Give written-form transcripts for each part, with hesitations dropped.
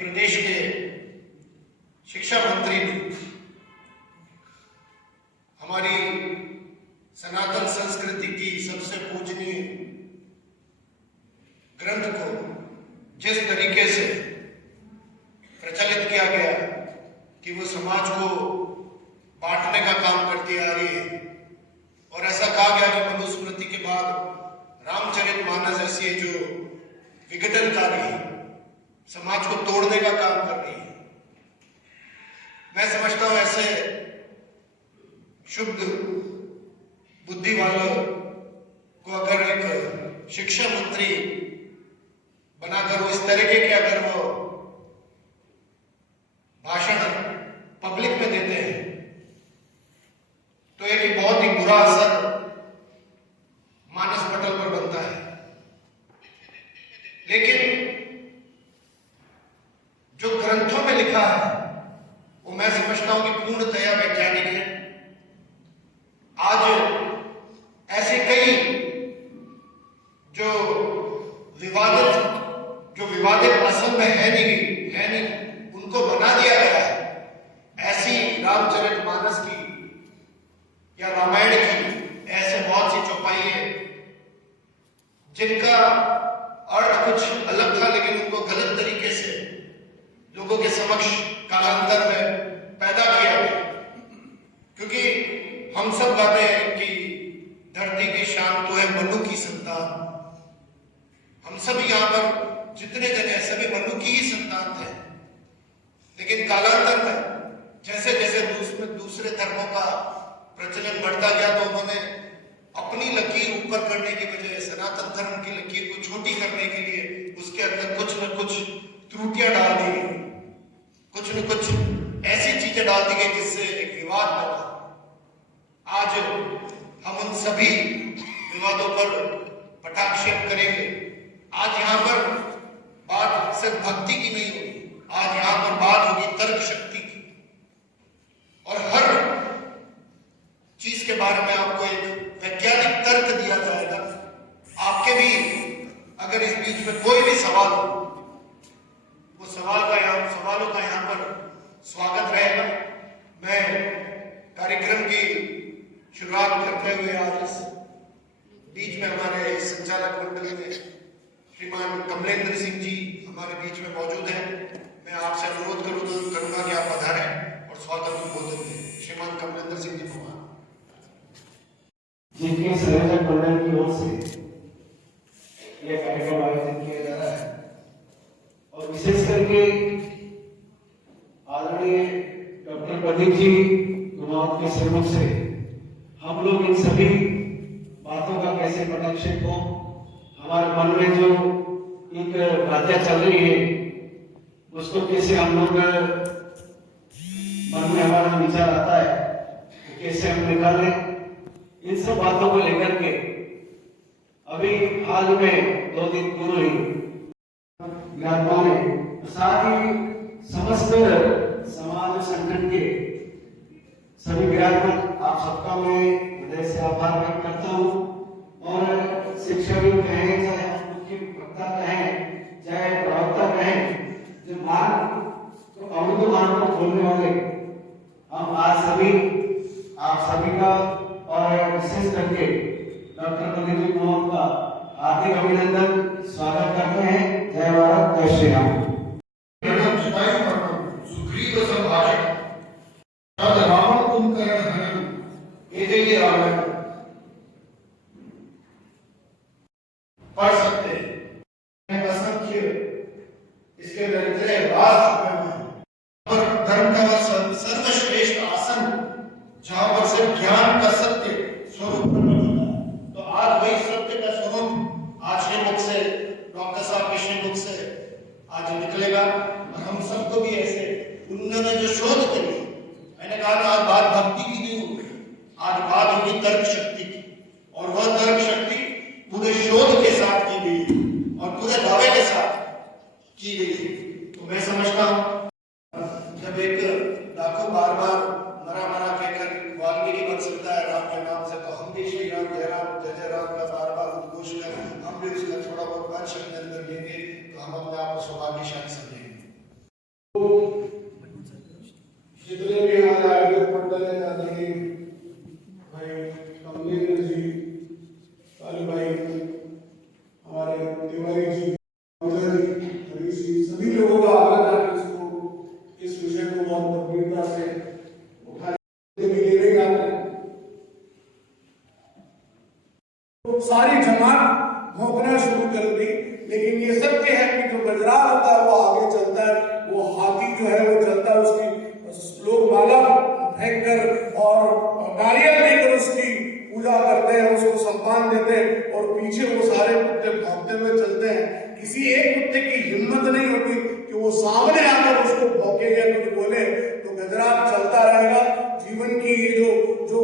प्रदेश के शिक्षा मंत्री ने हमारी सनातन संस्कृति की सबसे पूजनीय ग्रंथ को जिस तरीके से प्रचलित किया गया कि वो समाज को बांटने का काम करती आ रही है, और ऐसा कहा गया कि मनुस्मृति के बाद रामचरितमानस ऐसी जो विघटनकारी है, समाज को तोड़ने का काम कर रही है। मैं समझता हूं ऐसे शुद्ध बुद्धि वालों को अगर एक शिक्षा मंत्री बनाकर वो इस तरीके के अगर वो भाषण पब्लिक में देते हैं तो एक बहुत ही बुरा असर मानस पटल पर बनता है। लेकिन जो ग्रंथों में लिखा है वो मैं समझता हूं कि पूर्णतया वैज्ञानिक है। आज ऐसे कई जो विवादित असल में है नहीं, उनको बना दिया गया है। ऐसी रामचरितमानस की या रामायण की ऐसे बहुत सी चौपाई है जिनका अर्थ कुछ अलग था, लेकिन उनको गलत तरीके से लोगों के समक्ष कालांतर में पैदा किया गया। क्योंकि हम सब गाते हैं कि धरती की शान तो है मनु की संतान। हम सभी यहाँ पर जितने जने हैं सभी मनु की ही संतान थे, लेकिन कालांतर में जैसे जैसे दूसरे धर्मों का प्रचलन बढ़ता गया तो उन्होंने अपनी लकीर ऊपर करने की बजाय सनातन धर्म की लकीर को छोटी करने के लिए उसके अंदर कुछ न कुछ त्रुटियां डाल दी गई, कुछ न कुछ ऐसी चीजें डाल दी गई जिससे एक विवाद बना। आज हम उन सभी विवादों पर पटाक्षेप करेंगे। आज यहाँ पर बात सिर्फ भक्ति की नहीं होगी, आज यहाँ पर बात होगी तर्क शक्ति की, और हर चीज के बारे में आपको एक वैज्ञानिक तर्क दिया जाएगा। आपके भी अगर इस बीच में कोई भी सवाल हो, वो सवालों का यहाँ पर स्वागत रहेगा। मैं कार्यक्रम की शुरुआत करते हुए आज इस बीच में हमारे संचालक मंडली में श्रीमान कमलेंद्र सिंह जी हमारे बीच में मौजूद हैं। मैं आपसे अनुरोध करूंगा कि आप पधारें और स्वागत उद्बोधन दें। श्रीमान कमलेंद्र सिंह जी कुमार, जिनके संयोजक मंडल की ओर से यह कार्यक्रम आयोजित किया जा रहा है, और विशेष करके आदरणीय डॉक्टर प्रदीप जी कुमावत के सहयोग से हम लोग इन सभी बातों का कैसे पटाक्षेप हो, हमारे मन में जो एक बातें चल रही है उसको कैसे हम लोग मन में हमारा विचार आता है तो कैसे हम निकालें, इन सब बातों को लेकर के अभी हाल में 2 दिन पूर्व ही विराटों में साथ ही समस्त समाज संगठन के सभी विराटमन आप सबका मैं हृदय से आभार व्यक्त करता हूँ। और शिक्षाविद कहें, चाहे मुख्य वक्ता कहें, चाहे प्रवक्ता कहें, जो मार्ग तो अमृत मार्ग को खोलने वाले हम आज सभी आप सभी का और विशेष करके डॉक्टर प्रदीप जी कुमार का हार्दिक अभिनंदन स्वागत करते हैं। जय भारत, जय श्री राम। सुग्रीव संभाषण रावण कुंभकर्ण हनन ये रामायण पढ़ सकते हैं। असंख्य इसके अंदर राज छुपे हुए हैं। पर धर्म का वह सर्वश्रेष्ठ आसन जहां पर से ज्ञान का सत्य स्वरूप प्रकट होता है। तो आज वही सत्य का स्वरूप आज के मुख से, डॉक्टर साहब के मुख से आज निकले किया और हम सबको भी ऐसे उन्होंने जो शोध करी, मैंने कहा ना आज बात भक्ति की नहीं हुई, आज बात होगी तर्क शक्ति की, और वह तर्क शक्ति पूरे शोध के साथ की गई है और पूरे दावे के साथ की गई है। तो मैं समझता हूँ जब एक डाकू बार बार मरा मरा कहकर वाल्मीकि बन सकता है राम के नाम से, तो हम भी श्री राम जय जय राम का बार बार उद्घोष कर हम भी उसका थोड़ा बहुत अंश अपने अंदर लेंगे तो हम अपने आप को सौभाग्यशाली समझेंगे। जितने भी हमारे आयोजक मंडल है, आदरणीय भाई कमलेंद्र जी, कालू भाई, हमारे तिवारी जी, हरीश जी, सभी लोगों का आग्रह था कि इस विषय को बहुत गंभीरता से उठाने के लिए नहीं आते। तो सारी जमात भौंकना शुरू कर दी, लेकिन ये सत्य है कि जो गजराज होता है वो आगे चलता है, वो हाथी जो है वो चलता है, उसकी लोग माला फेंक कर और नारियल देकर उसकी पूजा करते हैं, उसको सम्मान देते हैं और पीछे वो सारे कुत्ते भौंकते हुए चलते हैं। किसी एक कुत्ते की हिम्मत नहीं होती कि वो सामने आकर उसको भौंकेगा, कुछ बोले, तो गजराज चलता रहेगा। जीवन की ये जो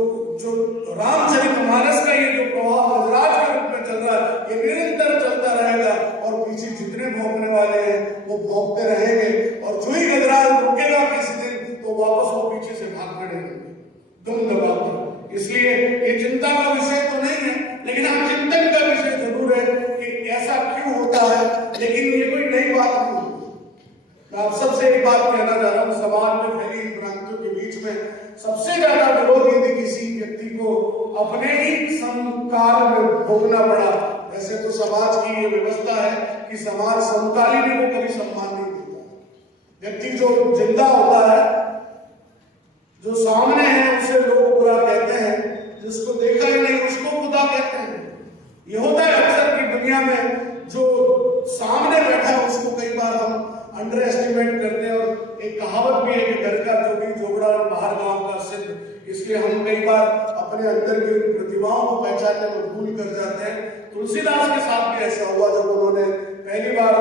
रामचरितमानस का ये जो प्रवाह गजराज के रूप में चल रहा है, ये निरंतर चलता रहेगा और पीछे जितने भौंकने वाले हैं वो भौंकते रहेंगे और जो ही गजराज रुकेगा किसी दिन तो वापस वो पीछे से भाग पड़ेंगे दम दबाकर। इसलिए ये चिंता का विषय तो नहीं है, लेकिन हम चिंतन का विषय जरूर है कि ऐसा क्यों होता है। लेकिन ये कोई नई बात नहीं, मैं आप सबसे एक बात कहना चाह रहा हूँ, समाज में फैली इन भ्रांतियों के बीच में सबसे ज्यादा विरोध यदि किसी व्यक्ति को अपने ही समकाल में भोगना पड़ा। वैसे तो समाज की ये व्यवस्था है कि समाज समकालीन को कभी सम्मान नहीं देता। व्यक्ति जो जिंदा होता है, जो सामने है, उसे लोग बुरा कहते हैं, जिसको देखा ही नहीं उसको खुदा कहते हैं। ये होता है अक्सर की दुनिया में, जो सामने बैठा है उसको कई बार हम अंडर एस्टिमेट करते हैं। और एक कहावत भी है कि घर का जोगी जोगड़ा और बाहर गांव का सिद्ध, इसलिए हम कई बार अपने अंदर की प्रतिभाओं को पहचानने में भूल कर जाते हैं। तुलसीदास के साथ भी ऐसा हुआ, जब उन्होंने पहली बार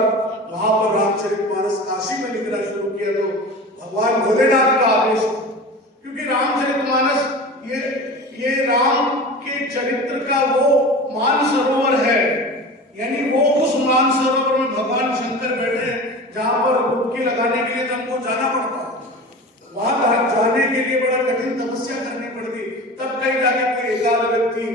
वहां पर रामचरितमानस काशी में लिखना शुरू किया तो भगवान भोलेनाथ का आदेश, क्योंकि रामचरितमानस ये राम के चरित्र का वो मानसरोवर है, यानी वो उस मानसरोवर में भगवान शंकर बैठे जहां पर डुबकी लगाने के लिए हमको जाना पड़ता है। वहां जाने के लिए बड़ा कठिन तपस्या करनी पड़ती, तब कहीं जाके कोई एकाध व्यक्ति,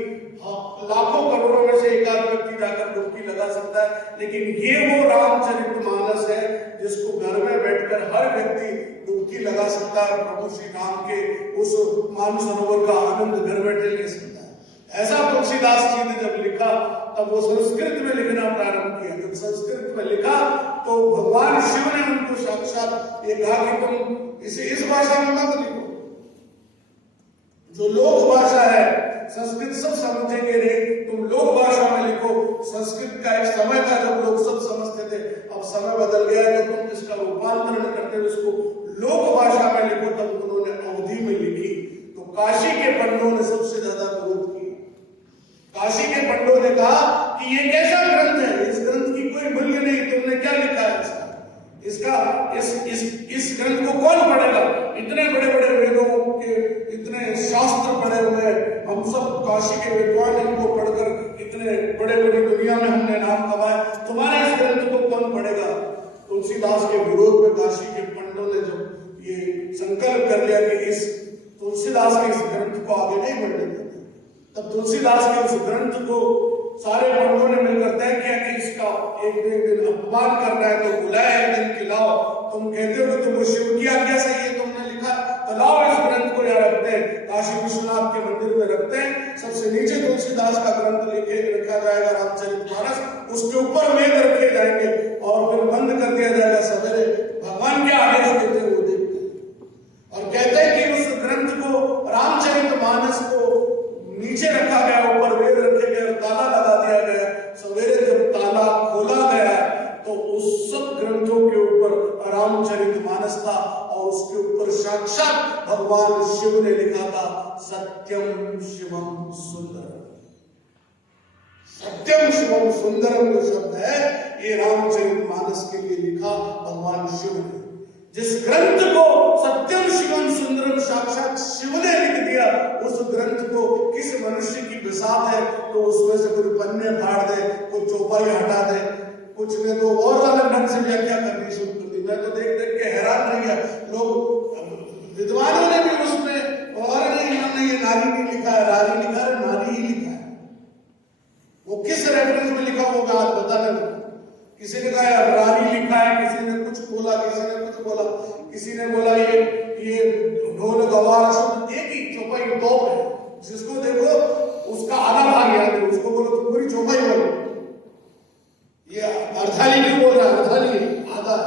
लाखों करोड़ों में से एकाध व्यक्ति जाकर डुबकी लगा सकता है। लेकिन ये वो रामचरितमानस है जिसको घर में बैठकर हर व्यक्ति डुबकी लगा सकता है, प्रभु श्री राम के उस मानसरोवर का आनंद घर बैठे ले सकता है। ऐसा तुलसीदास जी ने जब लिखा तब वो संस्कृत में लिखना प्रारंभ किया। जब संस्कृत में लिखा तो भगवान शिव ने उनको साक्षात ये कहा कि तुम इसे इस भाषा में मत लिखो, जो लोक भाषा है, संस्कृत सब समझेंगे नहीं, तुम लोक भाषा में लिखो। संस्कृत का एक समय था जब लोग सब समझते थे, अब समय बदल गया, जब तुम इसका रूपांतरण करते हुए इसको लोक भाषा में लिखो। तब उन्होंने अवधि में लिखी तो काशी के पंडों ने सबसे ज्यादा विरोध किया। काशी के पंडों ने कहा कि ये कैसा ग्रंथ है, इस ग्रंथ की कोई मूल्य नहीं, तुमने क्या लिखा है इस ग्रंथ को कौन पढ़ेगा? इतने बड़े बड़े वेदों के इतने शास्त्र पढ़े हुए, हम सब काशी के विद्वान इनको पढ़कर इतने बड़े बड़ी दुनिया में हमने नाम कमाया, तुम्हारे इस ग्रंथ को कौन पढ़ेगा? तुलसीदास के विरोध में काशी के पंडों ने जब ये संकल्प कर लिया कि इस तुलसीदास के इस ग्रंथ को आगे नहीं बढ़ने देते, तब तुलसीदास के उस ग्रंथ को सारे पंडों ने मिलकर तय किया कि इसका एक दिन अपमान करना है तो बुलाया, एक दिन खिलाओ। तुम कहते हो तो वो शिव की आज्ञा से ये तुमने लिखा, तो लाओ इस ग्रंथ को यहाँ रखते हैं, काशी विश्वनाथ के मंदिर में रखते हैं। सबसे नीचे तुलसीदास का ग्रंथ लिखे रखा जाएगा रामचरितमानस, उसके ऊपर वेद रखे जाएंगे और फिर बंद कर दिया जाएगा। सवेरे भगवान के आदेश देते हैं वो देखते हैं और कहते हैं कि उस ग्रंथ को रामचरितमानस को नीचे रखा गया, ऊपर वेद रखे गए और ताला लगा दिया गया। सवेरे जब ताला खोला गया तो उस सब ग्रंथों के ऊपर रामचरितमानस था और उसके ऊपर साक्षात भगवान शिव ने लिखा था सत्यम शिवम सुंदरम। सत्यम शिवम सुंदरम जो शब्द है ये रामचरितमानस के लिए लिखा भगवान शिव ने। जिस ग्रंथ को सत्यम शिवम सुंदरम साक्षात शिव ने लिख दिया, उस ग्रंथ को किस मनुष्य की बिसात है तो उसमें से कुछ पन्ने फाड़ दे, कुछ चौपाई हटा दे, कुछ ने तो और अलग ढंग से व्याख्या करनी शुरू कर दी। मैं तो देख देख के हैरान रह गया। लोग विद्वानों ने भी उसमें और नहीं, इन्होंने ये नारी नहीं लिखा है, नारी लिखा है, नारी ही लिखा है। वो किस रेफरेंस में लिखा होगा आप बताने दो। किसी ने कहा रानी लिखा है, किसी ने कुछ बोला, किसी ने कुछ बोला, किसी ने बोला ये ढोल गवार शुद्ध एक ही चौपाई टॉप है, जिसको देखो उसका आधा भाग याद है, उसको बोलो तो पूरी चौपाई बोलो। ये अर्थाली क्यों बोल रहा है? अर्थाली आधा,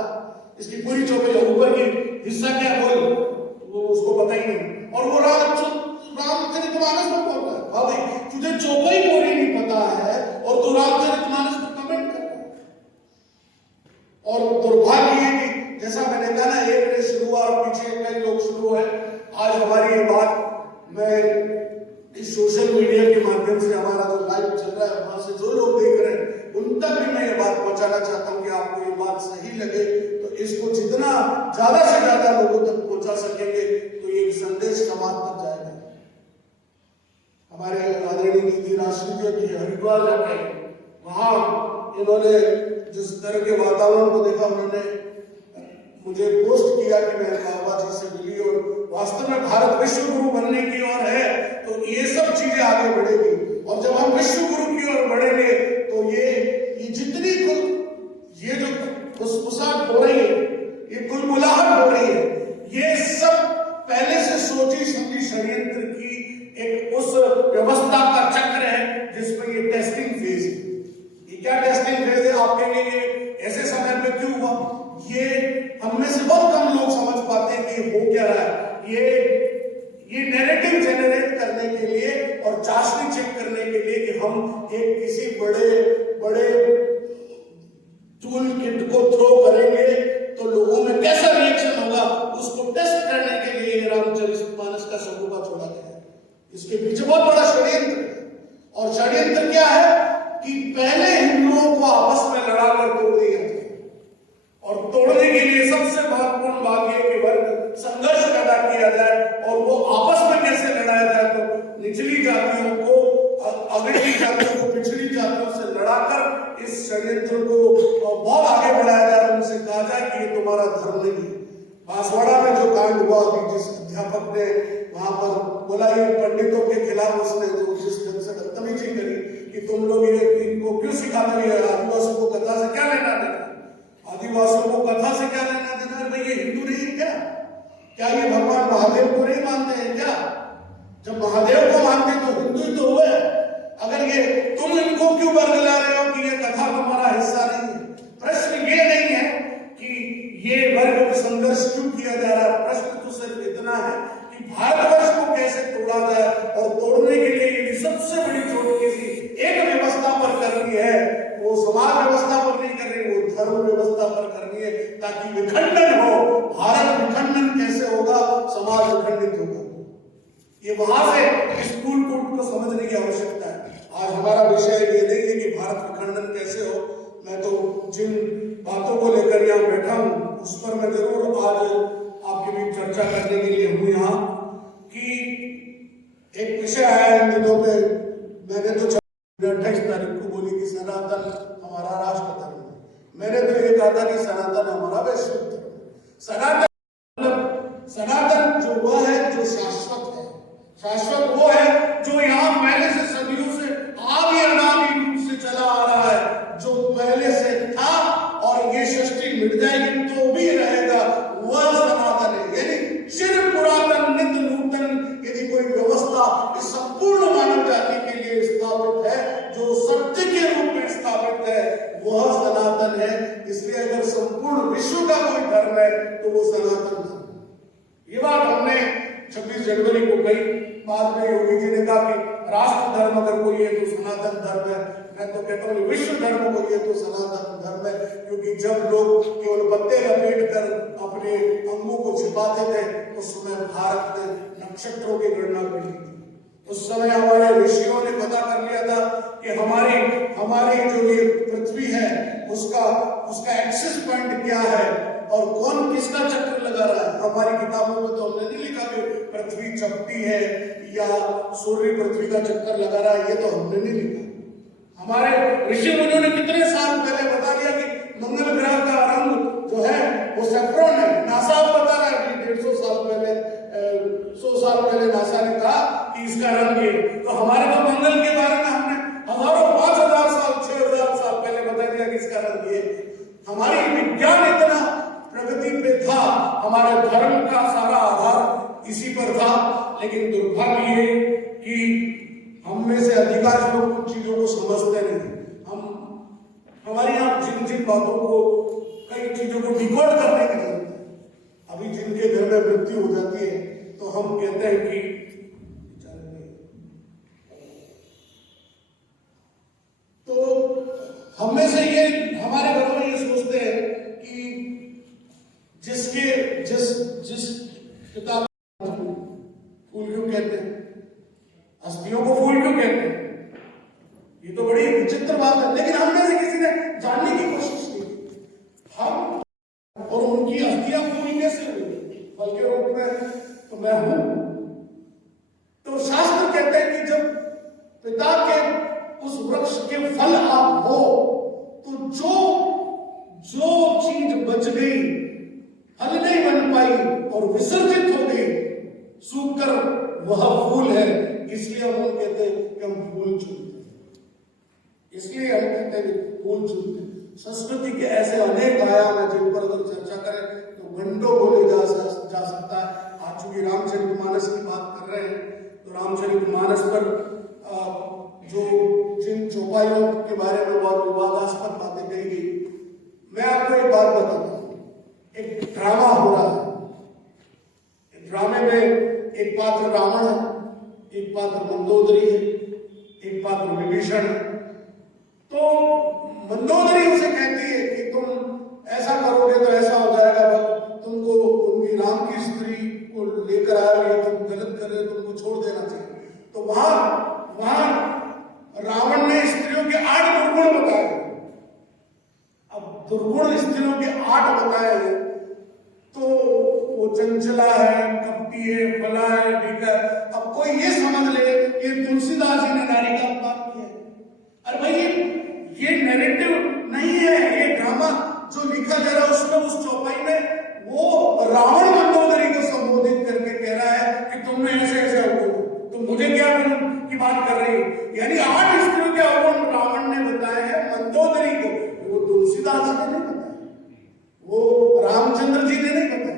इसकी पूरी चौपाई, ऊपर की हिस्सा क्या बोल, वो उसको पता ही नहीं। और वो रामचरितमानस में बोल रहा है। हाँ भाई, तुझे चौपाई पूरी नहीं पता है और तू रामचरितमानस में कमेंट कर। और दुर्भाग्य है कि जैसा मैंने कहा ना, एक ने शुरू हुआ और पीछे कई लोग शुरू है। आज हमारी ये बात मैं इस सोशल मीडिया के माध्यम से, हमारा जो लाइव चल रहा है वहां से जो लोग देख रहे हैं उन तक भी मैं ये बात पहुंचाना चाहता हूं कि आपको ये बात सही लगे तो इसको जितना ज्यादा से ज्यादा लोगों तक पहुंचा सकेंगे तो ये संदेश समाज तक जाएगा। हमारे आदरणीय दीदी राष्ट्रीय जी हरिद्वार जाके वहां इन्होंने जिस तरह के वातावरण को देखा, उन्होंने मुझे पोस्ट किया कि मैं बाबा जी से मिली और वास्तव में भारत विश्व गुरु बनने की ओर है तो ये सब चीजें आगे बढ़ेगी। और जब हम विश्व गुरु की ओर बढ़ेंगे तो ये जितनी ये जो फुसफुसाहट हो रही है, ये गुलगुलाहट हो रही है, ये सब पहले से सोची समझी षड्यंत्र की एक उस व्यवस्था का चक्र है जिसमें ये टेस्टिंग फेज है। ये क्या टेस्टिंग फेज है? आप कहेंगे ये ऐसे समय पे क्यों हुआ? ये हममें से बहुत कम लोग समझ पाते हैं कि हो क्या रहा है। ये नैरेटिव जनरेट करने के लिए और चाशनी चेक करने के लिए कि हम एक किसी बड़े टूल किट को थ्रो करेंगे तो लोगों में कैसा रिएक्शन होगा, उसको टेस्ट करने के लिए रामचरितमानस का स्वरूपा छोड़ा गया है। इसके पीछे बहुत बड़ा षड्यंत्र है। और षड्यंत्र क्या है कि पहले हिंदुओं को आपस में लड़ाकर तोड़ दिया जाए और तोड़ने के लिए सबसे महत्वपूर्ण बात यह कि वर्ग संघर्ष पैदा किया जाए और वो आपस में कैसे लड़ाया जाए तो निचली जातियों को अग्रणी जातियों को पिछड़ी जातियों से लड़ाकर इस षड्यंत्र को बहुत आगे बढ़ाया जाए। उनसे कहा जाए कि ये तुम्हारा धर्म नहीं है। बांसवाड़ा में जो कांड हुआ अभी, जिस अध्यापक ने वहां पर बोला ये पंडितों के खिलाफ, उसने जो जिस ढंग से बदतमीजी करी कि तुम लोग ये इनको क्यों सिखाते हैं, आदिवासियों को कथा से क्या लेना देना, आदिवासियों को कथा से क्या लेना देना है? भाई ये हिंदू नहीं क्या? क्या ये भगवान महादेव को नहीं मानते हैं क्या? जब महादेव को मानते तो हिंदू ही तो हुए। अगर ये तुम इनको क्यों बरगला रहे हो कि ये कथा तुम्हारा हिस्सा नहीं है? प्रश्न ये नहीं है कि ये वर्ग संघर्ष क्यों किया जा रहा है, प्रश्न तो सिर्फ इतना है कि भारतवर्ष को कैसे तोड़ा जाए। और तोड़ने के लिए ये सबसे बड़ी चोट किसी एक व्यवस्था पर करनी है, वो समाज व्यवस्था पर नहीं करनी, वो धर्म व्यवस्था पर करनी है ताकि विखंडन हो। भारत विखंडन कैसे होगा? समाज विखंडित होगा। ये वहां से स्कूल कूट को समझने की आवश्यकता है। आज हमारा विषय ये नहीं है कि भारत विखंडन कैसे हो। मैं तो जिन बातों को लेकर यहाँ बैठा हूं उस पर मैं जरूर आज आपके बीच चर्चा करने के लिए हूं यहाँ कि एक विषय आया इन दिनों में। मैंने तो 28 तारीख को बोली कि सनातन हमारा राष्ट्र धर्म है। मैंने तो ये कहा था कि सनातन हमारा वैश्विक धर्म है। सनातन जो वो है जो शाश्वत है। शाश्वत वो है जो यहाँ पहले से सदियों से आदि अनादि रूप से चला आ रहा है, जो पहले से था और ये सृष्टि मिट जाएगी तो भी रहेगा, वह सनातन है। यानी चिर पुरातन नित्य नूतन यदि कोई व्यवस्था इस संपूर्ण मानव जाति के लिए स्थापित है, जो सत्य के रूप में स्थापित है, वह सनातन है। इसलिए अगर संपूर्ण विश्व का कोई धर्म है तो वो सनातन धर्म। ये बात हमने 26 जनवरी को कही। बाद में योगी जी ने कहा कि राष्ट्र धर्म अगर कोई है तो सनातन धर्म है। मैं तो कहता हूँ विश्व धर्म कोई है तो सनातन धर्म है, क्योंकि जब लोग केवल पत्ते लपेट कर अपने अंगों को छिपाते थे उस समय भारत ने नक्षत्रों की गणना करी थी। उस समय हमारे ऋषियों ने पता कर लिया था कि हमारी जो ये पृथ्वी है उसका उसका एक्सेस पॉइंट क्या है और कौन किसका चक्कर लगा रहा है। हमारी किताबों में तो हमने नहीं लिखा कि पृथ्वी चपटी है या सूर्य पृथ्वी का चक्कर लगा रहा है, ये तो हमने नहीं लिखा। हमारे ऋषि मुनियों ने कितने साल पहले बता दिया कि मंगल ग्रह का रंग जो है वो सेफ्रॉन है। नासा बता रहा है कि 150 साल पहले 100 साल पहले नासा ने कहा कि इसका रंग ये। तो हमारे तो मंगल के बारे में हमने हजारों 5000 साल 6000 साल पहले बता दिया कि इसका रंग ये। हमारी विज्ञान इतना प्रगति पे था, हमारे धर्म का सारा आधार इसी पर था। लेकिन दुर्भाग्य ये कि हम में से अधिकांश लोग कुछ चीजों को समझते नहीं। हमारे यहाँ जिन जिन बातों को, कई चीजों को डिकोड करने की जरूरत है। अभी जिनके घर में मृत्यु हो जाती है तो हम कहते हैं कि तो हम में से ये, हमारे घरों में ये सोचते हैं कि जिस किताब फूल क्यों कहते हैं, अस्थियों को फूल क्यों कहते हैं, ये तो बड़ी विचित्र बात है। लेकिन हम में से किसी ने जानने की कोशिश की हम और उनकी अस्थियां पूरी कैसे हुई फल के रूप में, तो मैं हूं। तो शास्त्र कहते हैं कि जब पिता के उस वृक्ष के फल आप हो तो जो चीज बच गई, फल नहीं बन पाई और विसर्जित हो गई, सूख कर वह फूल है। इसलिए हम कहते हैं कि हम फूल चुनते हैं, इसलिए हम कहते हैं कि फूल चुनते हैं। संस्कृति के ऐसे अनेक आयाम है जिन पर अगर चर्चा करें तो घंटों बोले जा सकता है। आज चूंकि रामचरितमानस की बात कर रहे हैं तो रामचरितमानस पर जो जिन चौपाइयों के बारे में बहुत विवादास्पद बातें कही गई, मैं आपको एक बात बताता हूं। एक ड्रामा हो रहा है, ड्रामे में एक पात्र रावण है, एक पात्र मंदोदरी है, एक पात्र विभीषण है। तो मंदोदरी उसे कहती है कि तुम ऐसा करोगे तो ऐसा हो जाएगा, तुमको उनकी राम की स्त्री को लेकर आए, तुम गलत कर रहे हो, तुमको छोड़ देना चाहिए। तो वहां रावण ने स्त्रियों के 8 दुर्गुण बताए। अब दुर्गुण स्त्रियों के 8 बताए हैं तो वो चंचला है, कपटी है, फला है, ठीक है। अब कोई ये समझ ले कि तुलसीदास जी ने नारी का अपमान किया। अरे भाई ये नैरेटिव नहीं है, ये ड्रामा जो लिखा जा रहा है उसमें उस चौपाई में वो रावण मंदोदरी को संबोधित करके कह रहा है कि तुमने ऐसे ऐसे अवगुण, तुम मुझे क्या की बात कर रही हो। यानी 8 स्त्रियों के अवगुण रावण ने बताए हैं मंदोदरी को, वो तुलसीदास जी ने नहीं बताया, वो रामचंद्र जी ने नहीं बताया।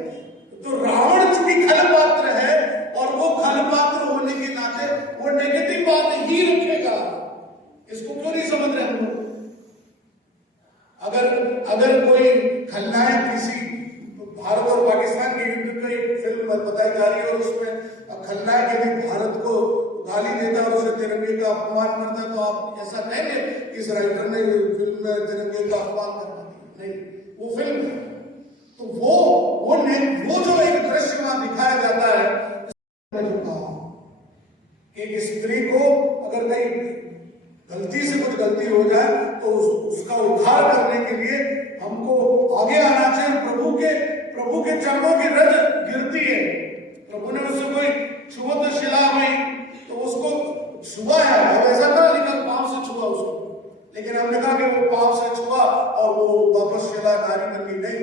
तो रावण चूंकि खल पात्र है और वो खल पात्र होने के नाते वो नेगेटिव बात ही रखेगा। इसको क्यों नहीं समझ रहे हम लोग? अगर कोई खलनायक किसी भारत और पाकिस्तान के युद्ध की फिल्म बताई जा रही है और उसमें खलनायक यदि भारत को गाली देता है और उसे तिरंगे का अपमान करता है तो आप ऐसा कहेंगे इस राइटर ने फिल्म में तिरंगे का अपमान करना नहीं, वो फिल्म है। तो वो जो एक दृश्य वहां दिखाया जाता है, एक स्त्री को अगर कहीं गलती से कुछ गलती हो जाए तो उसका उद्धार करने के लिए हमको आगे आना चाहिए। प्रभु के चरणों की रज गिरती है, प्रभु ने उससे कोई छुअत शिला हुई तो उसको छुआ है। अब ऐसा कहा लिखा पांव से छुआ उसको, लेकिन हमने कहा कि वो पांव से छुआ और वो वापस शिला कार्य करनी नहीं,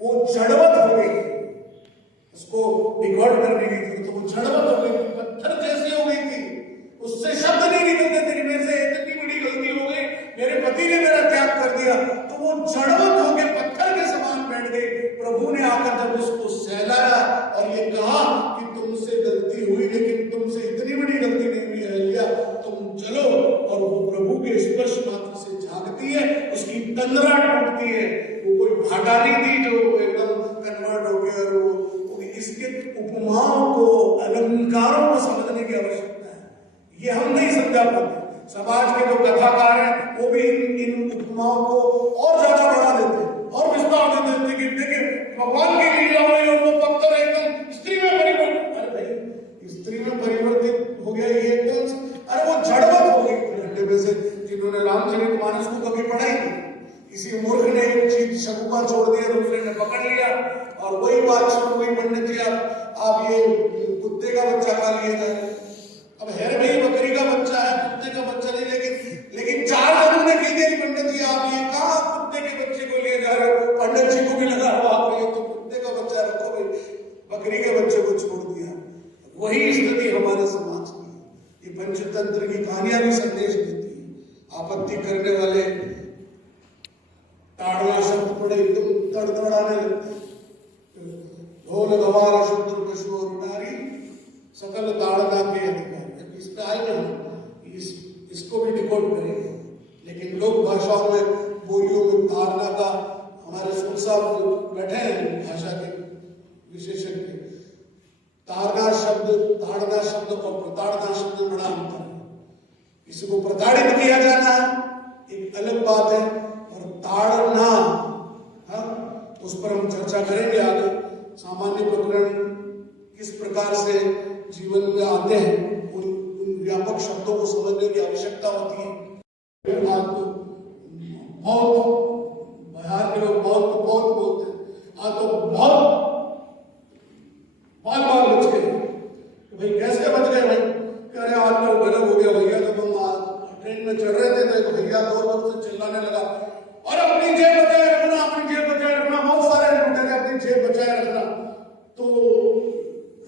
वो जड़वत हो गई, उसको बिगड़ करने की थी तो वो जड़वत हो गई, पत्थर जैसी हो गई थी, उससे शब्द नहीं निकलते थे कि मेरे से इतनी बड़ी गलती हो गई, मेरे पति ने मेरा त्याग कर दिया। तो वो जड़वत होकर पत्थर के समान बैठ गई। प्रभु ने आकर जब उसको सहलाया और ये कहा कि तुमसे गलती हुई लेकिन तुमसे इतनी बड़ी गलती नहीं हुई है लिया, तुम चलो। और वो प्रभु के स्पर्श मात्र से झांकती है, उसकी तंद्रा टूटती है। वो कोई भाटा नहीं थी जो एकदम कन्वर्ट हो गया। और वो इसके उपमाओं को, अलंकारों को समझने की आवश्यकता है, ये हम नहीं समझा पाते। समाज के जो कथाकार हैं वो भी इन उपमाओं को और ज्यादा बढ़ा देते हैं और विस्तार दे देते हैं कि देखिए भगवान की लीला हुई और वो पत्थर एकदम स्त्री में परिवर्तित, अरे भाई स्त्री में परिवर्तित हो गया ये एकदम, अरे वो जड़वत हो गई घंटे में से। जिन्होंने रामचरितमानस को कभी पढ़ा ही नहीं, किसी मूर्ख और वही बात शुरू हुई, पंडित जी आप ये कुत्ते का बच्चा खा लिए जा रहे हैं। अब है भाई बकरी का बच्चा है, कुत्ते का बच्चा नहीं, लेकिन 4 जनों ने कह दिया कि पंडित जी आप ये कहा कुत्ते के बच्चे को लिए जा रहे हो। पंडित जी को भी लगा आप ये तो कुत्ते का बच्चा रखो भाई, बकरी के बच्चे को छोड़ दिया। वही स्थिति हमारे समाज की है। ये पंचतंत्र की कहानियां भी संदेश देती है। आपत्ति करने वाले ताड़ना शब्द पड़े एकदम तड़तड़ाने लगते हैं। ढोल गवार शूद्र पशु और नारी सकल ताड़ना के अधिकारी। इस पे आएंगे हम, इसको भी डिकोड करेंगे। लेकिन लोक भाषाओं में, बोलियों में ताड़ना का, हमारे सुर साहब जो बैठे हैं भाषा के विशेषज्ञ, ताड़ना शब्द और प्रताड़ना शब्द में बड़ा अंतर है। किसी को प्रताड़ित किया जाना एक अलग बात है, और ताड़ना, हाँ, उस पर हम चर्चा करेंगे आगे। सामान्य प्रकरण किस प्रकार से जीवन में आते हैं, उन व्यापक शब्दों को समझने की आवश्यकता होती है। आज तो बहुत बिहार के लोग बहुत बोलते हैं, आज तो बहुत बाल बच गए। भाई कैसे बच गए भाई? कह रहे आज तो गलत हो गया भैया। जब हम ट्रेन में चढ़ रहे थे तो एक भैया दौड़ से चिल्लाने लगा, और अपनी जेब बचाए रखना, अपनी जेब बचाए रखना। बहुत सारे लोग कह रहे अपनी जेब बचाए रखना। तो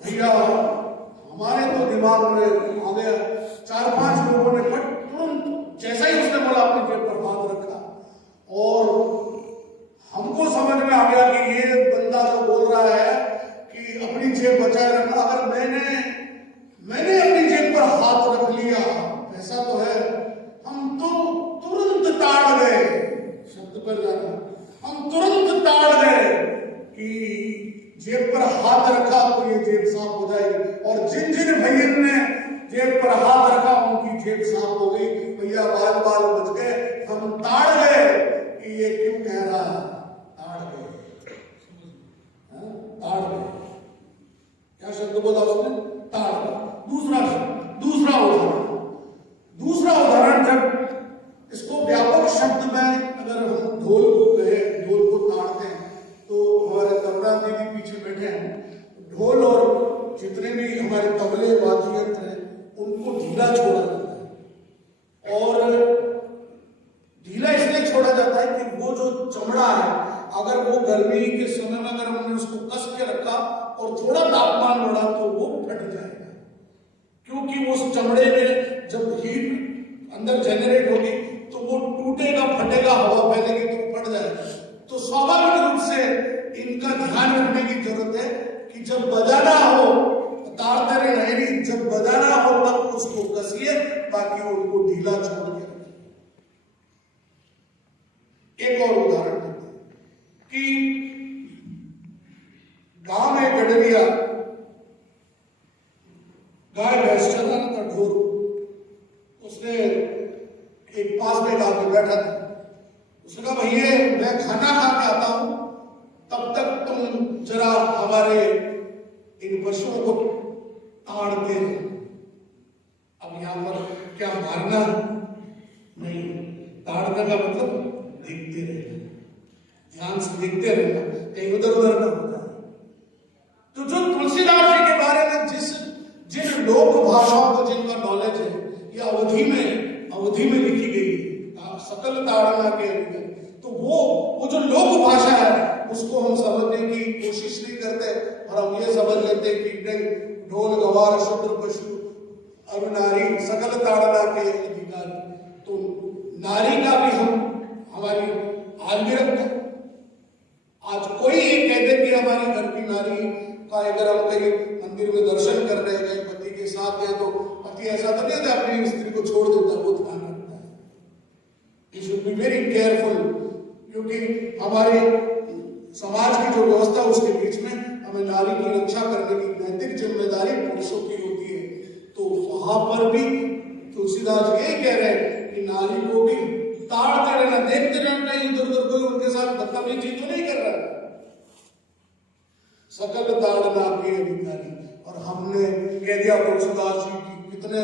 भैया हमारे तो दिमाग में आ गया, 4-5 लोगों ने फट तुरंत जैसा ही उसने बोला अपनी जेब पर हाथ रखा, और हमको समझ में आ गया कि ये बंदा जो बोल रहा है कि अपनी जेब बचाए रखना, अगर मैंने अपनी जेब पर हाथ रख लिया, ऐसा तो है, हम तो तुरंत ताड़ गए। शब्द पर जाना, हम तुरंत ताड़ गए कि जेब पर हाथ रखा तो ये जेब साफ हो जाएगी। और जिन भैया ने जेब पर हाथ रखा उनकी जेब साफ हो गई। भैया बाल बच गए। हम ताड़ गए कि ये क्यों कह रहा है, ताड़ गए, ताड़ गए। क्या शब्द बोला उसने? ताड़ गए। दूसरा उदाहरण, जब इसको व्यापक शब्द में अगर हम ढोल को कहे, ढोल को ताड़ते हैं, तो हमारे कमरा दीदी पीछे बैठे हैं, ढोल और जितने भी हमारे तबले वाद्य यंत्र हैं उनको ढीला छोड़ा जाता है। और ढीला इसलिए छोड़ा जाता है कि वो जो चमड़ा है, अगर वो गर्मी के समय में अगर हमने उसको कस के रखा और थोड़ा तापमान बढ़ा तो वो फट जाएगा। क्योंकि उस चमड़े में जब हीट अंदर जनरेट होगी तो वो टूटेगा, फटेगा, हवा फैलेगी तो फट जाएगा। तो स्वाभाविक रूप से इनका ध्यान रखने की जरूरत है कि जब बजाना हो ताड़ते रहना, जब बजाना हो तब उसको कसिए, बाकी उनको ढीला छोड़ के रखिए। एक और उदाहरण देते हैं कि गांव में गडरिया गाय भैंस चला रहा था, ढोर, उसने एक पास में आदमी बैठा था, उसने कहा भैया मैं खाना खा के आता हूं, तब तक तुम जरा हमारे इन पशुओं को ताड़ते रहे। अब यहां पर क्या मारना नहीं, ताड़ने का मतलब देखते रहना, ध्यान से देखते रहना, कहीं उधर उधर न हो जाए। तो जो तुलसीदास जी के बारे में जिन लोक भाषाओं को जिनका नॉलेज है, ये अवधि में लिखी गई है, सकल ताड़ना के, तो वो जो लोक भाषा है उसको हम समझने की कोशिश नहीं करते, और हम ये समझ लेते कि नहीं, ढोल गवार शूद्र पशु और नारी सकल ताड़ना के अधिकारी। तो नारी का भी हमारी आज भी रखते हैं। आज कोई ये कह दे कि हमारी घर की नारी का, अगर हम कहीं मंदिर में दर्शन कर रहे गए, पति के साथ गए, तो पति ऐसा तो नहीं होता अपनी स्त्री को छोड़ देता, वो ध्यान रखता है। You should be very careful, क्योंकि हमारे समाज की जो व्यवस्था उसके बीच में हमें नारी की रक्षा करने की नैतिक जिम्मेदारी पुरुषों की होती है। तो वहां पर भी तुलसीदास ये कह रहे हैं कि नारी को भी ताड़ते रहना, देखते रहना, इधर उधर कोई उनके साथ बदतमीजी तो नहीं कर रहा, सकल ताड़ना के अधिकारी। और हमने कह दिया तुलसीदास जी की कितने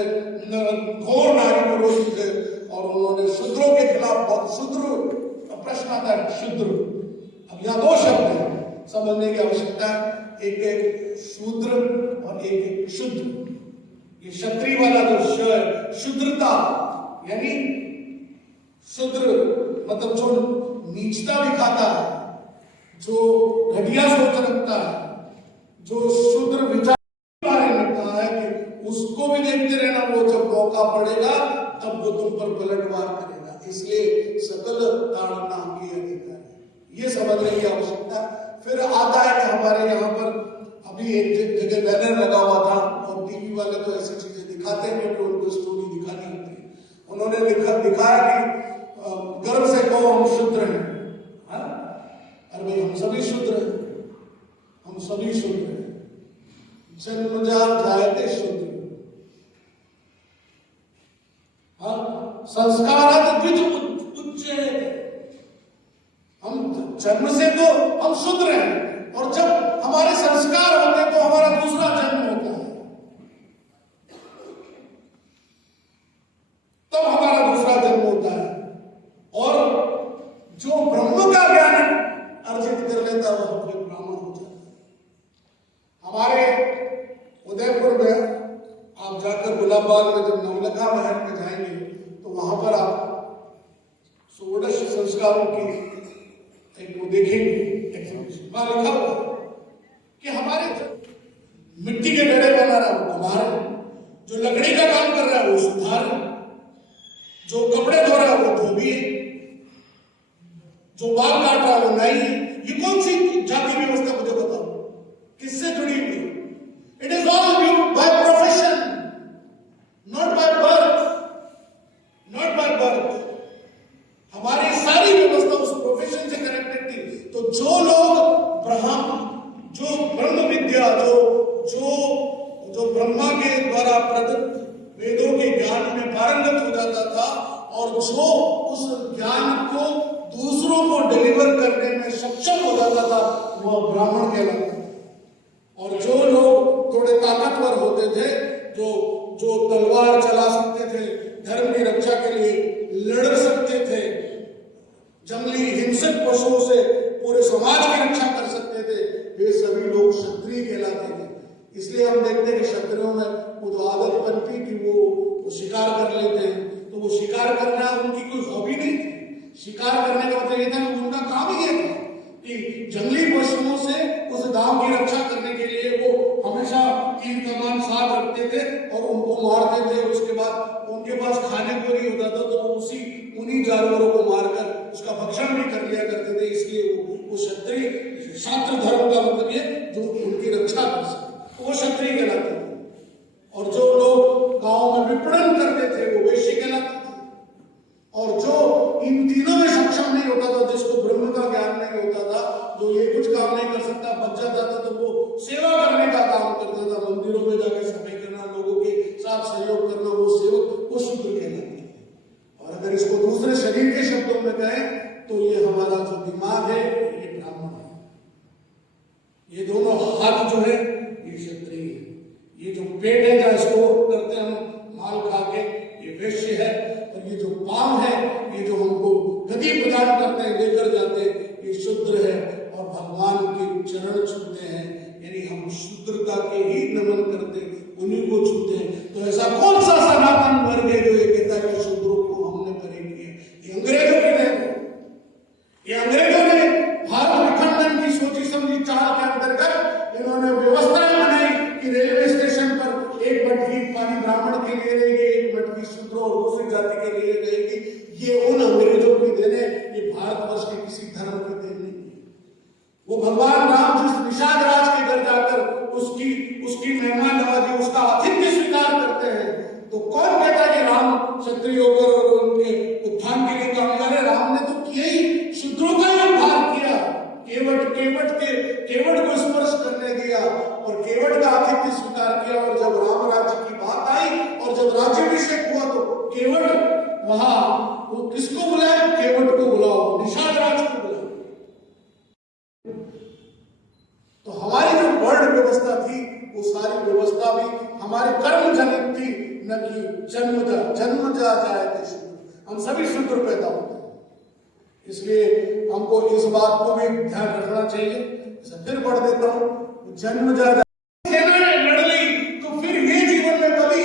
घोर नारी विरोधी थे, और उन्होंने शूद्रों के खिलाफ बहुत, शूद्र प्रश्न आता है, शूद्र, अब यहाँ 2 शब्द हैं, समझने की आवश्यकता है। एक शूद्र और एक शुद्ध। ये क्षत्रिय वाला जो श है, शुद्रता यानी शूद्र मतलब जो नीचता दिखाता है, जो घटिया सोच रखता है, जो शूद्र विचार के बारे में कहा है कि उसको भी देखते रहना, वो जब मौका पड़ेगा तब वो तुम पर पलटवार करेगा। इसलिए सकल ताड़ना की अधिकार है, ये समझने की आवश्यकता है। फिर आता है कि हमारे यहाँ पर अभी एक जगह बैनर लगा हुआ था, और टीवी वाले तो ऐसी चीजें दिखाते हैं क्योंकि उनको स्टोरी दिखानी होती है। उन्होंने दिखाया कि गर्व से कहो हम शुद्र हैं। अरे भाई, हम सभी शुद्र हैं, हम सभी शुद्र हैं। जन्मजात जायते शुद्र। संस्कारात द्विज उच्चते। हम जन्म से तो हम शुद्र हैं, और जब हमारे संस्कार होते हैं तो हमारा दूसरा जन्म होता है, तब हमारा दूसरा जन्म होता है। और जो ब्रह्म का ज्ञान अर्जित कर लेता है वह फिर ब्राह्मण हो जाता है। हमारे उदयपुर में आप जाकर गुलाब बाग में जब नवलखा महल में जाएंगे तो वहां पर आप षोडश संस्कारों की एक वो देखेंगे एग्जीबिशन। वहां लिखा हुआ कि हमारे मिट्टी के घड़े बना रहा है वो कुम्हार, जो लकड़ी का काम कर रहा है वो सुथार, जो कपड़े धो रहा है वो धोबी है, जो बाल काट रहा है वो नाई है। ये कौन सी जाति व्यवस्था मुझे बताओ, किससे जुड़ी हुई? It is all due by profession, not by birth, not by birth. हमारी सारी व्यवस्था उस प्रोफेशन से कनेक्टेड थी। तो जो लोग ब्रह्म विद्या, जो ब्रह्मा के द्वारा प्रदत्त वेदों के ज्ञान में पारंगत हो जाता था, और जो उस ज्ञान को दूसरों को डिलीवर करने में सक्षम हो जाता था, वह ब्राह्मण कहलाता था। और जो लोग थोड़े ताकतवर होते थे, जो तलवार चला सकते थे, धर्म की रक्षा के लिए लड़ सकते थे, जंगली हिंसक पशुओं से पूरे समाज की रक्षा कर सकते थे, वे सभी लोग क्षत्रिय कहलाते थे। इसलिए हम देखते हैं कि क्षत्रियों में वो जो आदत बनती कि वो शिकार कर लेते हैं, तो वो शिकार करना उनकी कोई हॉबी नहीं थी। शिकार करने का मतलब ये था कि उनका काम ही ये था कि जंगली पशुओं से उस गांव की रक्षा करने के लिए वो हमेशा तीर कमान साथ रखते थे और उनको मारते थे। उसके बाद उनके पास खाने को नहीं होता था तो उन्हीं जानवरों को मारकर उसका भक्षण भी कर लिया करते थे। इसलिए वो क्षत्रिय, क्षात्र धर्म का मतलब ये जो उनकी रक्षा कर सके, वो क्षत्रिय कहलाते थे। और जो लोग गांव में विपणन करते थे वो वैश्य कहलाते थे। और जो इन तीनों में सक्षम नहीं होता था, जिसको ब्रह्म का ज्ञान नहीं होता था, जो ये कुछ काम नहीं कर सकता, बच जाता था, तो वो सेवा करने का काम करता था। मंदिरों में जाकर सफाई करना, लोगों के साथ सहयोग करना, वो सेवक, वो शूद्र कहलाते थे। और अगर इसको दूसरे शरीर के शब्दों में कहें तो ये हमारा जो दिमाग है ये ब्राह्मण है, ये दोनों हाथ जो है ये क्षत्रिय है, ये जो पेट है जहाँ स्टोर करते हैं हम माल खा के ये वैश्य है, और ये जो पांव है ये जो हमको गति प्रदान करते हैं, लेकर जाते हैं, ये शूद्र है। और भगवान के चरण छूते हैं, यानी हम शुद्रता के ही नमन करते हैं, उन्हीं को छूते हैं। तो ऐसा कौन सा सनातन वर्ग है जो ये कहता है कि शूद्रों को हमने परे किया? ये अंग्रेजों की देन है। ये अंग्रेजों ने भारत विखंडन की सोची समझी चाह के अंतर्गत इन्होंने व्यवस्थाएं बनाई कि रेलवे स्टेशन पर एक मटकी पानी ब्राह्मण के लिए रहेगी, एक मटकी शूद्र और दूसरी जाति के लिए रहेगी। ये उन अंग्रेजों की देन है, ये भारतवर्ष के किसी धर्म की देन नहीं। वो भगवान राम जिस निषाद राज के घर जाकर उसकी मेहमान नवाजी, उसका आतिथ्य स्वीकार करते हैं, तो कौन कहता है कि राम क्षत्रिय होकर और उनके उत्थान के लिए काम करे? राम ने तो किया ही, शूद्रों का ही उद्धार किया, केवट को स्पर्श करने दिया और केवट का आतिथ्य स्वीकार किया। और जब राम राज्य की बात आई और जब राज्याभिषेक हुआ तो केवट वहां वो किसको बुलाया? केवट को बुलाओ, निषाद राज को बुलाओ। तो हमारी जो वर्ण व्यवस्था थी वो सारी व्यवस्था भी हमारे कर्म जनित थी, न कि जन्म जाए थे शूद्र। हम सभी शूद्र पैदा होते हैं, इसलिए हमको इस बात को भी ध्यान रखना चाहिए। फिर पढ़ देता हूँ, जन्मजात सेना ने लड़ ली तो फिर ये जीवन में कभी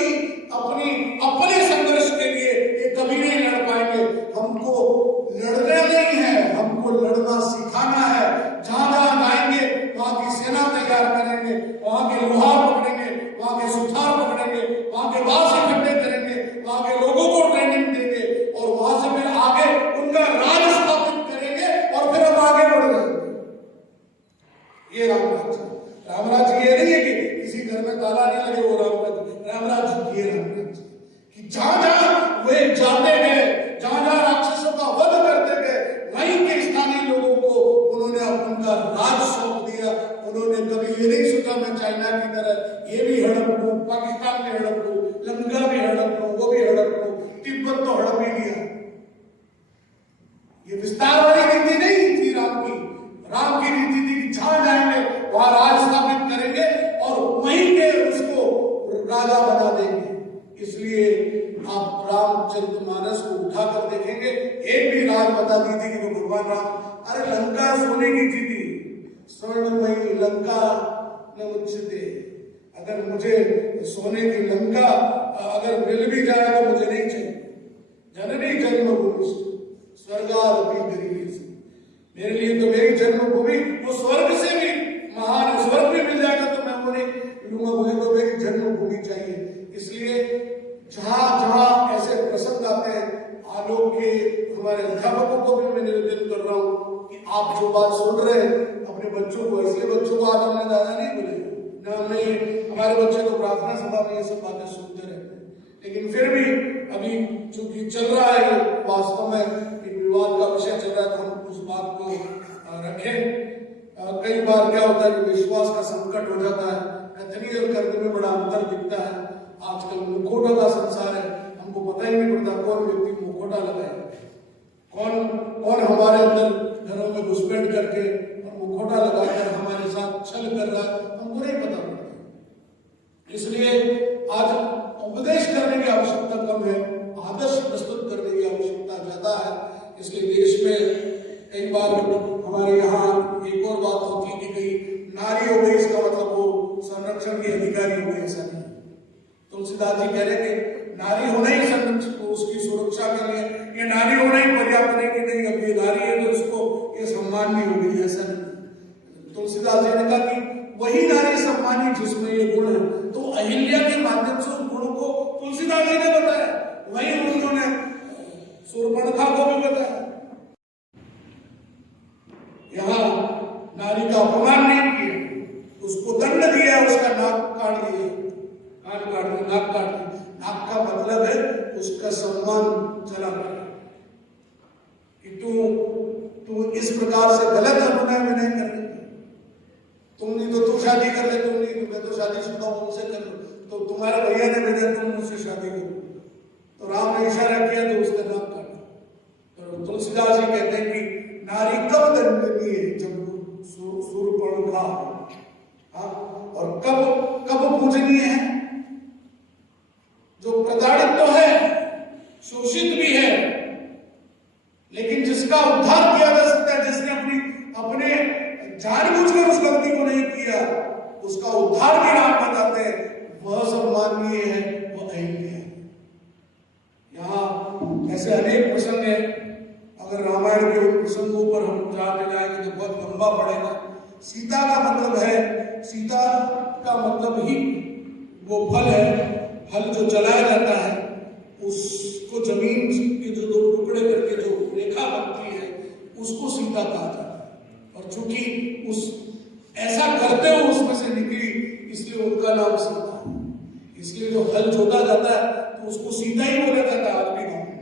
अपने संघर्ष के लिए ये कभी नहीं लड़ पाएंगे। हमको लड़ना नहीं है, हमको लड़ना सिखाना है। जहां जहां जाएंगे वहां की सेना तैयार करेंगे, वहां के लोहार पकड़ेंगे, वहां के सुथार पकड़ेंगे, वहां के बांस इकट्ठे करेंगे, वहां के लोगों को ट्रेनिंग देंगे और वहां से फिर आगे उनका राज स्थापित करेंगे और फिर हम आगे बढ़ जाएंगे। ये रामराज्य। रामराज्य ये नहीं है कि किसी घर में ताला नहीं लगे वो रामराज्य। रामराज्य ये रामराज्य कि जहां जहां वे जाते गए, जहां जहां राक्षसों का वध करते गए, वहीं के स्थानीय लोगों को उन्होंने उनका राज सौंप दिया। उन्होंने कभी ये नहीं सोचा मैं चाइना की तरह ये भी हड़प लूं, पाकिस्तान में हड़प लूं, लंका भी हड़प लूं, वो भी हड़प लूं, तिब्बत तो हड़प ही लिया। ये विस्तार वाली नीति नहीं थी राम की। राम की नीति थी कि जहां जाएंगे वहां राज स्थापित करेंगे और वहीं के उसको राजा बना देंगे। इसलिए आप रामचरितमानस को उठाकर देखेंगे, एक भी राज बता दीजिए कि वो भगवान राम, अरे लंका सोने की जीती, स्वर्णमयी लंका न मुझसे दे। अगर मुझे सोने की लंका अगर मिल भी जाए तो मुझे नहीं चाहिए। जननी जन्मभूमि स्वर्गादपि गरीबी से, मेरे लिए तो मेरी जन्मभूमि वो स्वर्ग से भी महान, स्वर्ग भी मिल जाएगा तो मैं वो नहीं लूंगा, मुझे तो मेरी जन्मभूमि चाहिए। इसलिए जहां जहां ऐसे प्रसंग आते हैं, आलोक के हमारे अध्यापकों को भी मैं निवेदन कर रहा हूं कि आप जो बात सुन रहे हैं अपने बच्चों को, इसलिए बच्चों को आज हमने दादा नहीं बोले ना, हमने हमारे बच्चे तो प्रार्थना सभा में ये सब बातें सुनते रहते हैं, लेकिन फिर भी अभी चूंकि चल रहा है वास्तव में एक विवाद का विषय चल रहा है तो हम उस बात को रखें। कई बार क्या होता है कि विश्वास का संकट हो जाता है, कथनी और करने में बड़ा अंतर दिखता है। आजकल मुखौटा का संसार है, हमको पता ही नहीं पड़ता कौन व्यक्ति मुखौटा लगाए, कौन हमारे अंदर घरों में घुसपैठ करके और मुखौटा लगाकर हमारे साथ छल कर रहा है, हमको नहीं पता पड़ता। इसलिए आज उपदेश करने की आवश्यकता कम है, आदर्श प्रस्तुत करने की आवश्यकता ज्यादा है। इसलिए देश में कई बार हमारे यहाँ एक और बात होती है कि कई नारी हो गई, इसका मतलब वो संरक्षण की अधिकारी हो गई, ऐसा नहीं। तुलसीदास जी कह रहे कि नारी होना ही संरक्षण, उसकी सुरक्षा के लिए ये नारी होना ही पर्याप्त नहीं कि नहीं अब ये नारी है तो उसको ये सम्मान नहीं हो गई, ऐसा नहीं। तुलसीदास जी ने कहा कि वही नारी सम्मानी जिसमें ये गुण है, तो अहिल्या के माध्यम से उस गुण को तुलसीदास जी ने बताया, वही उन्होंने शूर्पणखा को भी बताया। यहाँ नारी का अपमान नहीं किया, उसको दंड दिया, उसका नाक काट दिया, कान काट दिया, नाक काट दिया। नाक का मतलब है उसका सम्मान चला गया कि तू इस प्रकार से गलत अभिनय में नहीं करने, तुम नहीं तो तू शादी कर ले, तुम नहीं तो मैं तो शादीशुदा हूं, उनसे कर लो, तो तुम्हारे भैया ने भेजा तुम मुझसे शादी करो, तो राम ने इशारा किया तो उसका नाक काटा। तो तुलसीदास जी कहते हैं कि नारी कब दंडनीय है, जब शूर्पणखा, और कब पूजनीय है, जो प्रताड़ित तो है, शोषित भी है, लेकिन जिसका उद्धार किया जा सकता है, जिसने अपने जानबूझकर उस गलती को नहीं किया, उसका उद्धार भी राम बताते हैं, वह सम्माननीय है, वह अहिल्या है। यहाँ ऐसे अनेक प्रसंग हैं, अगर रामायण के उन प्रसंगों पर हम जाएंगे तो बहुत लंबा पड़ेगा। सीता का मतलब है, सीता का मतलब ही वो फल है, हल जो चलाया जाता है उसको जमीन के जो दो टुकड़े करके जो रेखा बनती है उसको सीता कहा जाता है, और चूंकि उस ऐसा करते हुए उसमें से निकली इसलिए उनका नाम सीता है। इसलिए जो हल जोता जाता है तो उसको सीता ही बोला जाता है आज भी गाँव में।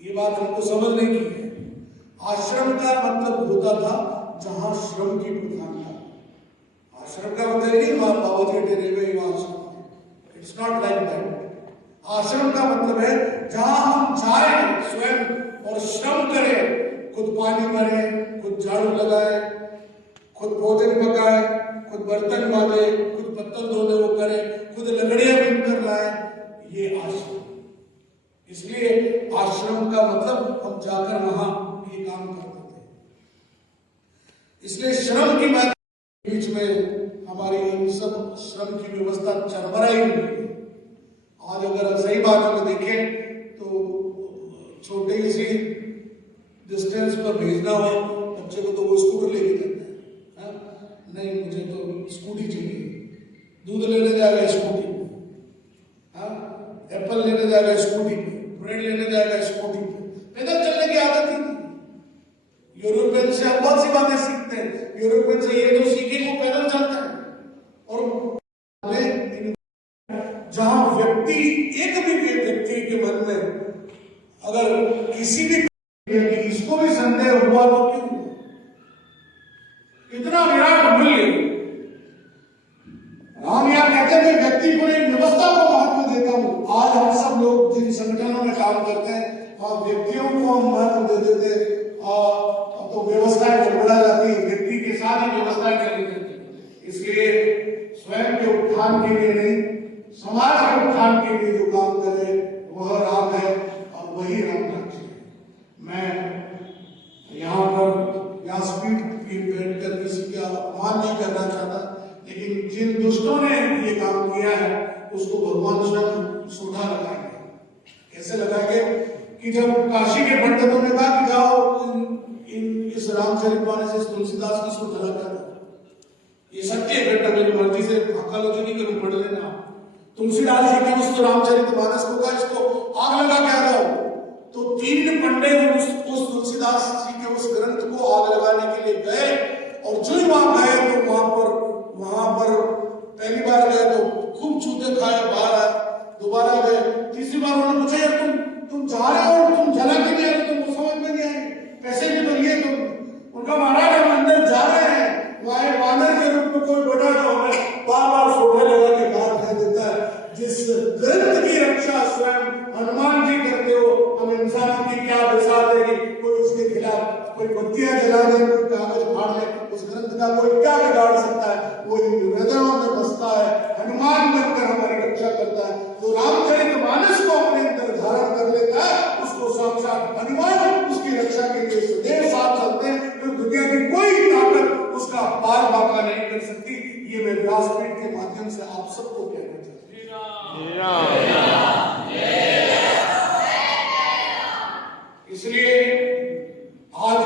ये बात हमको समझने की है। आश्रम का मतलब होता था जहां श्रम की प्रधानता। आश्रम का मतलब नहीं वहां बाबा जी डेरे में वहां आश्रम, इट्स नॉट लाइक दैट। आश्रम का मतलब है जहां हम जाए स्वयं और श्रम करें, खुद पानी भरे, खुद झाड़ू लगाए, खुद भोजन पकाए, खुद बर्तन मांजे, खुद पत्तल धोने वो करे, खुद लकड़ियां बीन कर लाए, ये आश्रम। इसलिए आश्रम का मतलब हम जाकर वहां ये काम करते थे। इसलिए श्रम की बात बीच में हमारी सब श्रम की व्यवस्था चरमराई हुई है। आज अगर सही बात में देखें तो छोटे सी डिस्टेंस पर भेजना हो बच्चे को तो वो स्कूटर लेके जाता है, नहीं मुझे तो स्कूटी चाहिए, दूध लेने जाएगा स्कूटी पे, एप्पल लेने जाएगा स्कूटी पे, ब्रेड लेने जाएगा स्कूटी पे, पैदल चलने की आदत ही नहीं। यूरोपियन से हम बहुत सी बातें सीखते हैं, यूरोपियन से ये तो सीखे वो पैदल चलते हैं। और जहां व्यक्ति एक भी व्यक्ति के मन में अगर किसी भी कि इसको भी संदेह हुआ तो क्यों, इतना विराट मूल्य हम यहाँ कहते हैं व्यक्ति को नहीं व्यवस्था को महत्व देता हूं। आज हम सब लोग जिन संगठनों में काम करते हैं वहां व्यक्तियों को हम महत्व दे देते तो व्यवस्थाएं गड़बड़ा जाती है, व्यक्ति के साथ ही व्यवस्थाएं चली जाती। इसलिए स्वयं के उत्थान के लिए नहीं, समाज के उत्थान के लिए जो काम करे वह राम है और वही राम राज्य है। मैं यहाँ पर व्यासपीठ की बैठकर किसी का अपमान नहीं करना चाहता, लेकिन जिन दुष्टों ने ये काम किया है उसको भगवान स्वयं सूधा लगाएंगे। कैसे लगाएंगे कि जब काशी के पंडितों ने कहा कि जाओ इस रामचरितमानस से तुलसीदास की सूधा लगा दो, ये सत्य घटना मेरी मर्जी से आकालोजी नहीं करूं, पढ़ लेना। तुलसीदास जी के उस रामचरितमानस को कहा इसको आग लगा क्या दो, तो 3 पंडित उस तुलसीदास जी के उस ग्रंथ को आग लगाने के लिए गए, और जो ही वहां गए तो वहां पर पहली बार गए तो खूब चूते खाए, बाहर आए, दोबारा गए, तीसरी बार उन्होंने पूछा यार तुम जा रहे हो और तुम जला के नहीं आ रहे, तुमको समझ में नहीं आए, पैसे भी तो लिए तुम। उनका महाराज हम अंदर जा रहे हैं, वहां वानर के रूप में कोई बैठा जो हमें बार बार सोफे लगा के गाल दे देता है। जिस ग्रंथ की रक्षा स्वयं हनुमान जी करते हो, हम इंसानों की क्या बेसात है कि कोई उसके खिलाफ कोई बत्तियां जला दे, कोई कागज फाड़ ले, उस ग्रंथ का कोई क्या बिगाड़ सकता है? वो इन हृदयों में बसता है, हनुमान बनकर हमारी रक्षा करता है। जो रामचरितमानस को अपने अंदर धारण कर लेता है उसको साक्षात हनुमान उसकी रक्षा के लिए सदैव साथ चलते हैं, तो दुनिया की कोई ताकत उसका पार बाका नहीं कर सकती। ये मैं व्यासपीठ के माध्यम से आप सबको कहना चाहता हूं। इसलिए आज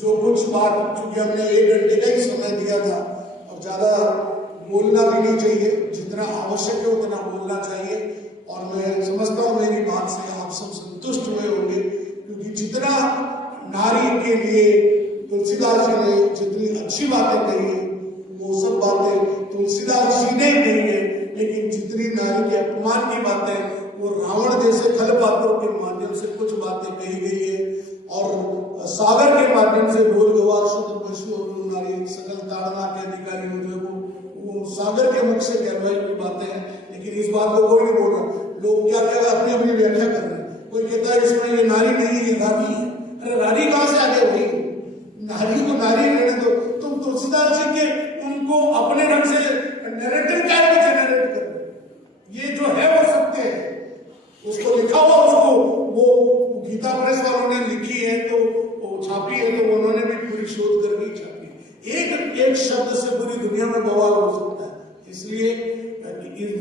जो कुछ बात, चूंकि हमने 1 घंटे का ही समय दिया था, अब ज्यादा बोलना भी नहीं चाहिए, जितना आवश्यक है उतना बोलना चाहिए। और मैं समझता हूं मेरी बात से आप सब संतुष्ट हुए होंगे, क्योंकि जितना नारी के लिए तुलसीदास जी ने जितनी अच्छी बातें कही है वो सब बातें तुलसीदास जी ने कही है, लेकिन जितनी नारी के अपमान की बातें वो रावण जैसे खल पात्रों के माध्यम से कुछ बातें कही गई है, और सागर के माध्यम से ढोल गवार शूद्र पशु और नारी सकल ताड़ना के अधिकारी मुझे वो सागर के मुख से कहवाई की बातें हैं। लेकिन इस बात को कोई नहीं बोल रहा, लोग क्या क्या अपनी अपनी व्याख्या कर रहे हैं। कोई कहता है इसमें ये नारी नहीं है, ये रानी है। अरे रानी कहां से आ गई भाई, नारी को नारी रहने दो। तुम तुलसीदास जी के उनको अपने ढंग से नैरेटिव क्या जनरेट कर, ये जो है वो सत्य है, उसको लिखा हुआ, उसको वो गीता प्रेस वालों ने लिखी है तो वो छापी है, तो उन्होंने भी पूरी शोध करके छापी। एक शब्द से पूरी दुनिया में बवाल हो सकता है। इसलिए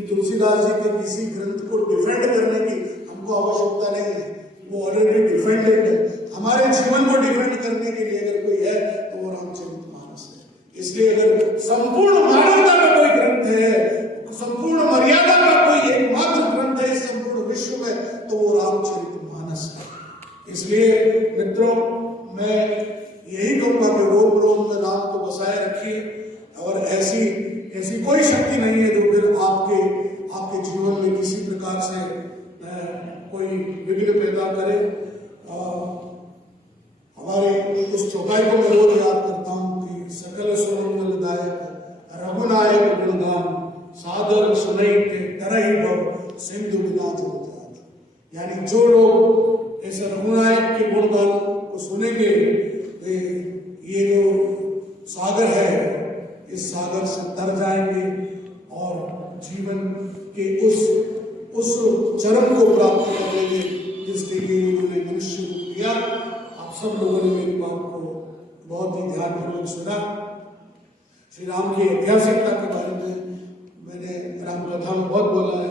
तुलसीदास जी के किसी ग्रंथ को डिफेंड करने की हमको आवश्यकता नहीं है, वो ऑलरेडी डिफेंडेड है। हमारे जीवन को डिफेंड करने के लिए अगर कोई है तो वो रामचरितमानस है। इसलिए अगर संपूर्ण मानवता का कोई ग्रंथ है, संपूर्ण मर्यादा का कोई एकमात्र ग्रंथ है इस संपूर्ण विश्व में, तो वो रामचरितमानस है। इसलिए मित्रों, मैं यही कहूंगा कि रोम रोम में राम को बसाए रखिए, और ऐसी कोई शक्ति नहीं है जो फिर आपके जीवन में किसी प्रकार से कोई विघ्न पैदा करे। हमारे उस चौपाई को मैं रोज याद करता हूँ कि सकल सुमंगलदायक रघुनायक गुणगान सादर सुनई के तरही भव सिंधु बिना जल। यानी जो लोग इस रघुनायक के गुणगान को सुनेंगे, ये जो सागर है इस सागर से तर जाएंगे और जीवन के उस चरम को प्राप्त कर लेंगे जिसके लिए उन्होंने मनुष्य रूप लिया। आप सब लोगों ने मेरी बात को बहुत ही ध्यानपूर्वक सुना। श्री राम की ऐतिहासिकता के बारे में मैंने रामकथा में बहुत बोला है।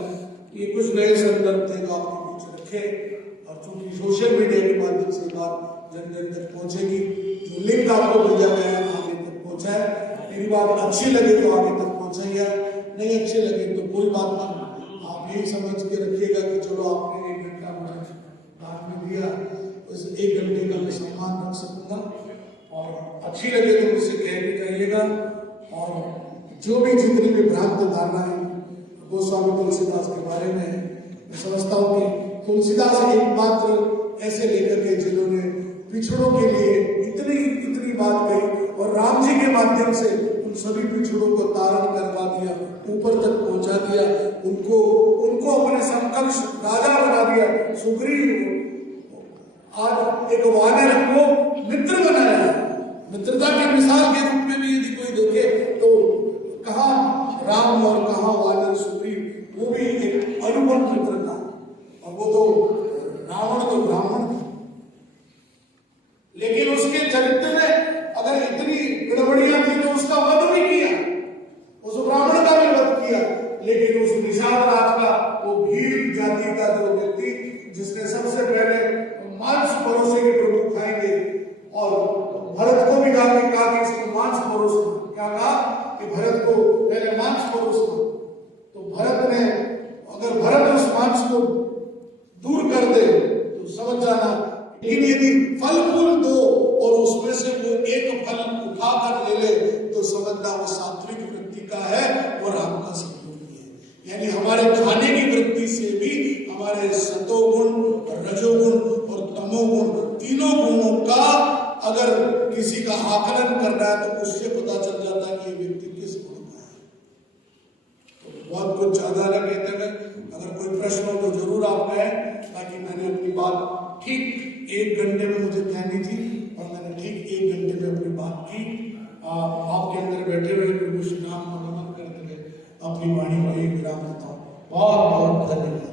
ये कुछ नए संदर्भ थे जो आपके बीच रखे, और चूंकि सोशल मीडिया के माध्यम से बात जन जन तक पहुंचेगी, जो लिंक आपको भेजा गया है आगे तक पहुंचाए। मेरी बात अच्छी लगे तो आगे तक पहुंचाइए, नहीं अच्छी लगे तो कोई बात नहीं, आप यही समझ के रखिएगा कि चलो आपने 1 घंटा मुझे रात में दिया, उस 1 घंटे का मैं सम्मान रख सकूंगा। और अच्छी लगे तो मुझसे कह के जाइएगा। और जो भी जितनी भी भ्रांत धारणाएं गोस्वामी तुलसीदास के बारे में, मैं समझता हूँ कि तुलसीदास एकमात्र ऐसे लेखक है जिन्होंने पिछड़ों के लिए इतनी बात कही, और राम जी के माध्यम से उन सभी पिछड़ों को तारण करवा दिया, ऊपर तक पहुंचा दिया, उनको अपने समकक्ष राजा बना दिया। सुग्रीव आज एक वानर को मित्र बनाया है। मित्रता की मिसाल के रूप में भी यदि कोई देखे तो कहाँ राम और कहाँ वानर सुग्रीव, वो भी एक अनुपम मित्र था। और वो तो रावण तो ब्राह्मण था, लेकिन उसके चरित्र में अगर इतनी गड़बड़ियां थी तो उसका वध भी किया, उस ब्राह्मण का भी वध किया। लेकिन उस निषाद राज का वो भील जाति का जो व्यक्ति जिसने सबसे पहले मांस परोसे के प्रभु खाएंगे, और भरत को भी कहा कि इसको मांस परोसना, क्या कहा कि भरत को पहले मांस परोसना। तो भरत ने, अगर भरत उस मांस को दूर कर दे तो समझ जाना, लेकिन यदि फल फूल दो और उसमें से वो एक फल उठा कर ले ले तो समझना वो सात्विक वृत्ति का है, वो राम का सहयोगी है। यानी हमारे खाने की वृत्ति से भी हमारे सतोगुण, रजोगुण और तमोगुण, तीनों गुणों का अगर किसी का आकलन करना है तो उससे पता चल जाता है कि ये व्यक्ति किस गुण का है। तो बहुत कुछ ज्यादा न कहते हुए अगर कोई प्रश्न हो तो जरूर आप कहें, ताकि मैंने अपनी बात ठीक 1 घंटे में मुझे कहनी थी और मैंने ठीक 1 घंटे में अपनी बात की। आपके अंदर बैठे हुए प्रभु श्री राम को नमन करते हुए अपनी वाणी को एक विराम देता हूँ। बहुत बहुत धन्यवाद।